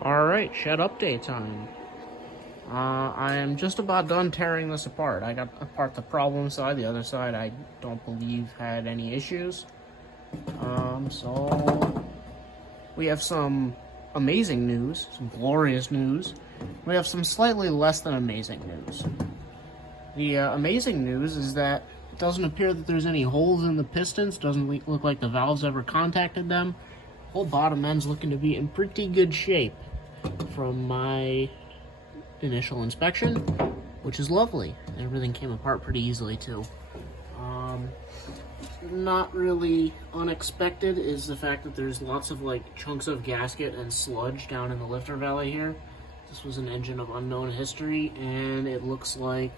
Alright, shed update time. I am just about done tearing this apart. I got apart the problem side, the other side I don't believe had any issues. So we have some amazing news, some glorious news. We have some slightly less than amazing news. The amazing news is that it doesn't appear that there's any holes in the pistons, doesn't look like the valves ever contacted them. Whole bottom end's looking to be in pretty good shape from my initial inspection, which is lovely. Everything came apart pretty easily too. Not really unexpected is the fact that there's lots of like chunks of gasket and sludge down in the lifter valley here. This was an engine of unknown history, and it looks like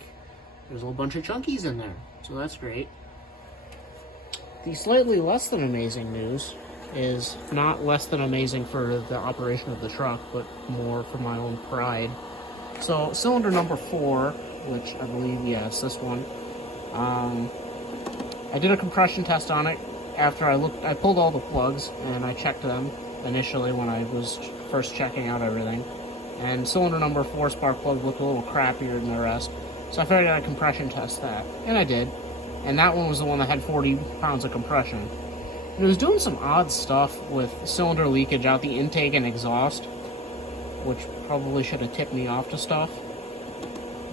there's a whole bunch of chunkies in there, so that's great. The slightly less than amazing news is not less than amazing for the operation of the truck, but more for my own pride. So cylinder number 4, which I believe, yeah, it's this one. I did a compression test on it after I pulled all the plugs and I checked them initially when I was first checking out everything. And cylinder number 4 spark plug looked a little crappier than the rest. So I figured I'd compression test that, and I did. And that one was the one that had 40 pounds of compression. And it was doing some odd stuff with cylinder leakage out the intake and exhaust, which probably should have tipped me off to stuff.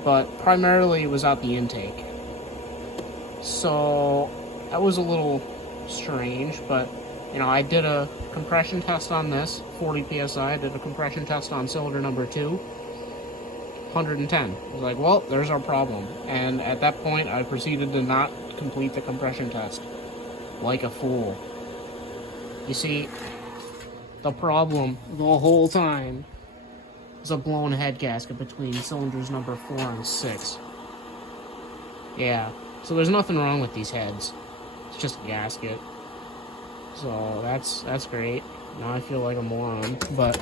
But primarily it was out the intake. So that was a little strange, but you know, I did a compression test on this, 40 psi. I did a compression test on cylinder number 2, 110. I was like, well, there's our problem. And at that point, I proceeded to not complete the compression test. Like a fool. You see, the problem the whole time is a blown head gasket between cylinders number 4 and 6. Yeah, so there's nothing wrong with these heads. It's just a gasket. So that's great. Now I feel like a moron, but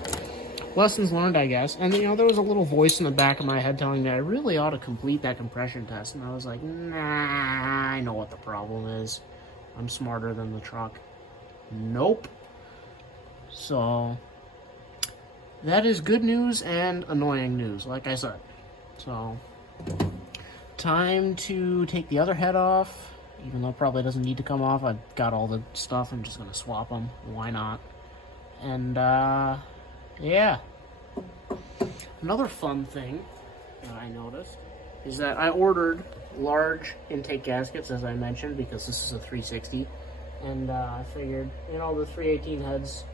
lessons learned, I guess. And you know, there was a little voice in the back of my head telling me I really ought to complete that compression test, and I was like, nah, I know what the problem is. I'm smarter than the truck. Nope. So that is good news and annoying news, like I said. So time to take the other head off. Even though it probably doesn't need to come off, I've got all the stuff. I'm just gonna swap them. Why not? And yeah. Another fun thing that I noticed is that I ordered large intake gaskets, as I mentioned, because this is a 360. And I figured, you know, the 318 heads,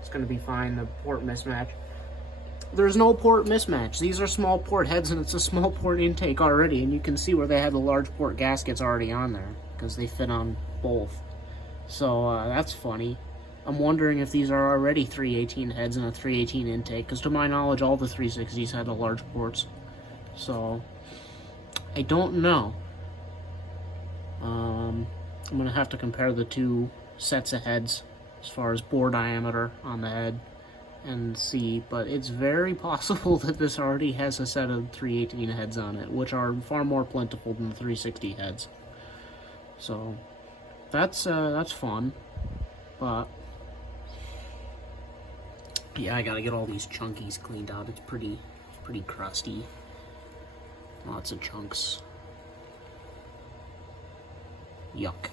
it's going to be fine, the port mismatch. There's no port mismatch. These are small port heads, and it's a small port intake already, and you can see where they had the large port gaskets already on there, because they fit on both. So that's funny. I'm wondering if these are already 318 heads and a 318 intake, because to my knowledge, all the 360s had the large ports. So I don't know. I'm going to have to compare the two sets of heads as far as bore diameter on the head and see, but it's very possible that this already has a set of 318 heads on it, which are far more plentiful than the 360 heads. So that's fun, but yeah, I gotta get all these chunkies cleaned out. It's pretty crusty. Lots of chunks. Yuck.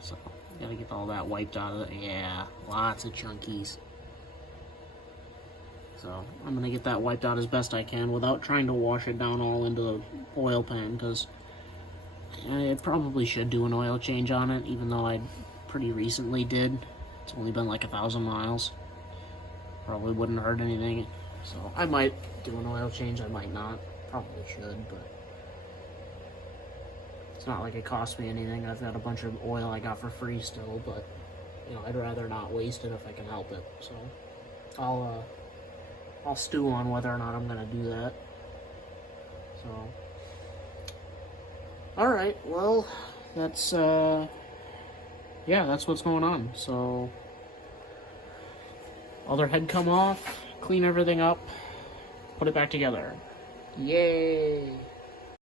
So, gotta get all that wiped out of it. Yeah, lots of chunkies. So, I'm gonna get that wiped out as best I can without trying to wash it down all into the oil pan, because I probably should do an oil change on it, even though I pretty recently did. It's only been like 1,000 miles. Probably wouldn't hurt anything. So, I might do an oil change, I might not. Probably should, but it's not like it cost me anything. I've got a bunch of oil I got for free still, but you know, I'd rather not waste it if I can help it. So I'll stew on whether or not I'm gonna do that. So alright, well, that's yeah, that's what's going on. So other head come off, clean everything up, put it back together. Yay!